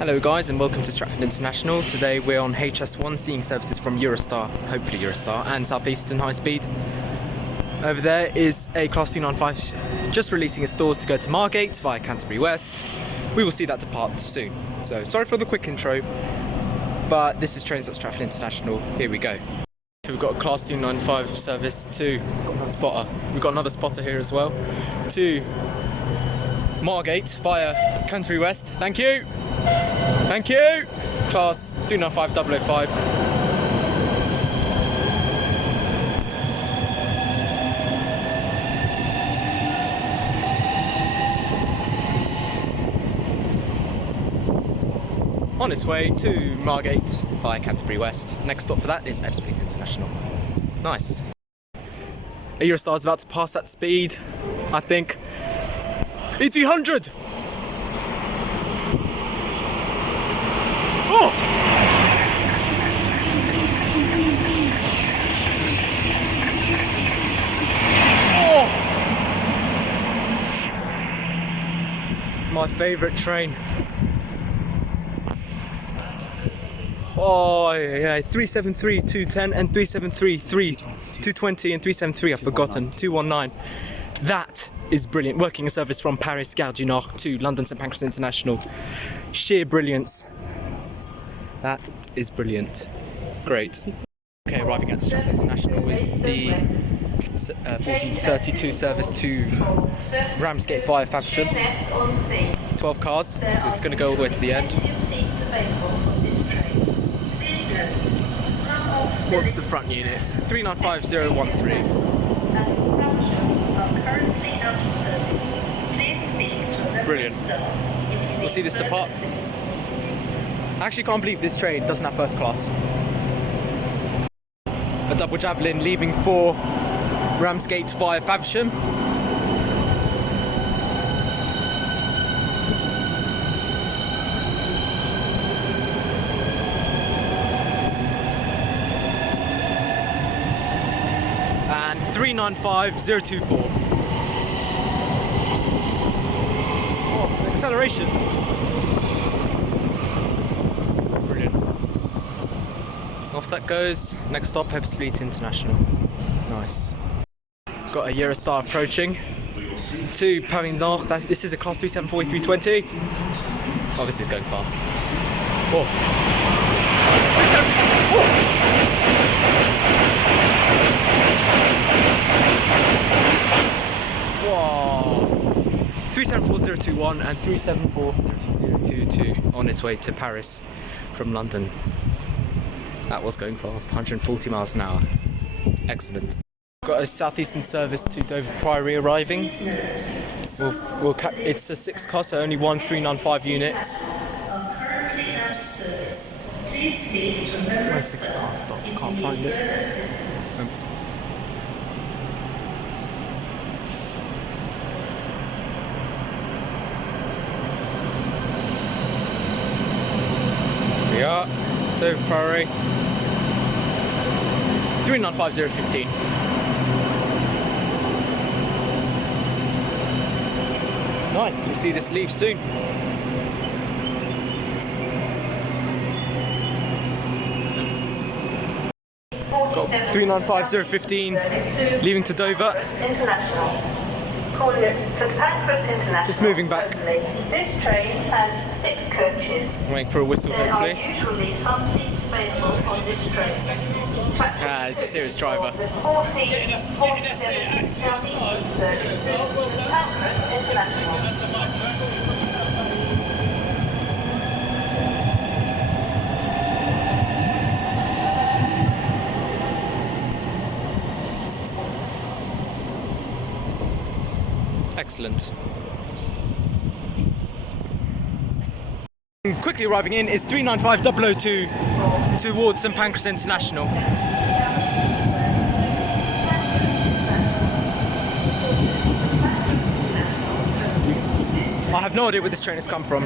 Hello guys and welcome to Stratford International. Today we're on HS1 seeing services from Eurostar, hopefully Eurostar, and Southeastern high speed. Over there is a Class 295 just releasing its doors to go to Margate via Canterbury West. We will see that depart soon. So sorry for the quick intro, but this is Trains at Stratford International. Here we go. We've got a Class 295 service to spotter. We've got another spotter here as well. To Margate via Canterbury West. Thank you! Thank you! Class 295 005. On its way to Margate via Canterbury West. Next stop for that is Stratford International. Nice. A Eurostar is about to pass that speed, I think. 1800! Oh! Oh! My favourite train. Oh yeah, 373 210 and 373 220 and 373 I've forgotten, 219. That is brilliant. Working a service from Paris Gare du Nord to London St Pancras International. Sheer brilliance. That is brilliant. Great. Okay, arriving at Stratford International is the 1432 service to Ramsgate via Faversham. 12 cars, so it's going to go all the way to the end. What's the front unit? 395013. Brilliant. We'll see this depart. I actually can't believe this train doesn't have first class. A double javelin leaving for Ramsgate via Faversham. And 395024. Acceleration. Brilliant. Off that goes. Next stop, Stratford International. Nice. Got a Eurostar approaching to Paris Nord. This is a Class 374 320. Oh, this is going fast. Oh. Whoa. 374021 and 374022 on its way to Paris from London. That was going fast, 140 miles an hour. Excellent. Got a Southeastern service to Dover Priory arriving. It's a 6 car, so only one 395 unit. My 6 car stop, can't find it. We are Dover Priory 395015. Nice, we'll see this leave soon. Got 395015 leaving to Dover. Just moving back. This train has 6 coaches. Waiting for a whistle, hopefully. There are usually some seats available on this train. It's a serious driver. 47 Southeastern service to Pancras International. Excellent. Quickly arriving in is 395002 towards St Pancras International. I have no idea where this train has come from.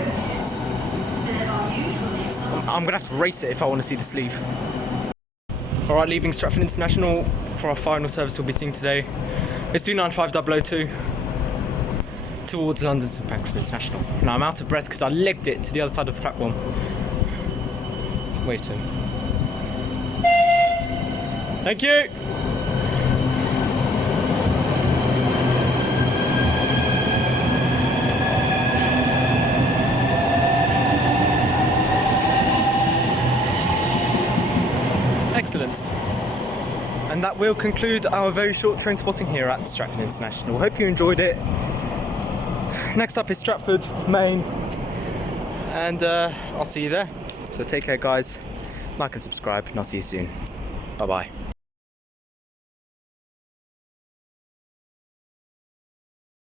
I'm going to have to race it if I want to see this leave. Alright, leaving Stratford International for our final service we'll be seeing today. It's 295002. towards London St Pancras International. Now I'm out of breath because I legged it to the other side of the platform. Wave to him. Thank you! Excellent. And that will conclude our very short train spotting here at Stratford International. Hope you enjoyed it. Next up is Stratford Main, and I'll see you there. So take care guys, like and subscribe, and I'll see you soon. Bye bye.